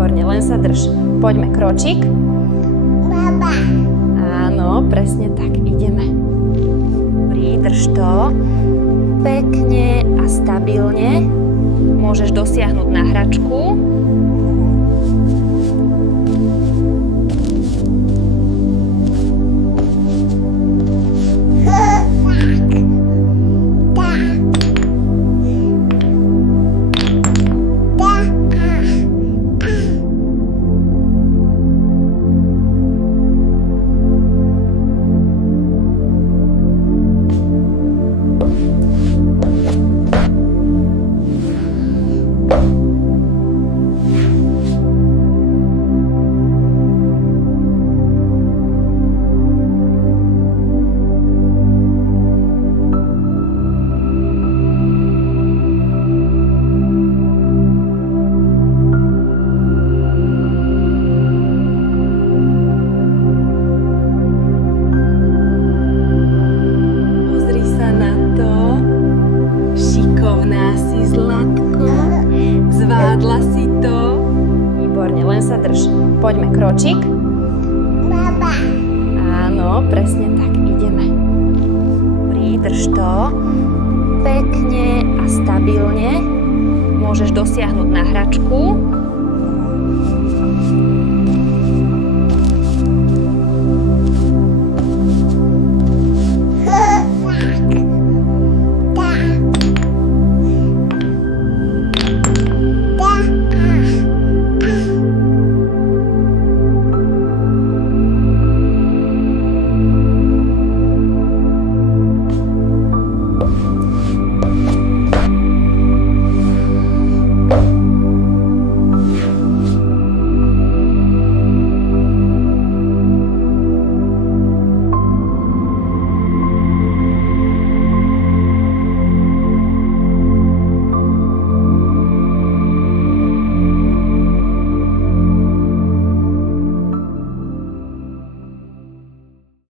Výborne, len sa drž. Poďme kročík. Baba. Áno, presne tak, ideme. Drž to. Pekne a stabilne. Môžeš dosiahnuť na hračku. Zvládla si to. Výborne, len sa drž. Poďme kročík. Baba. Áno, presne tak, ideme. Drž to. Pekne a stabilne. Môžeš dosiahnuť na hračku.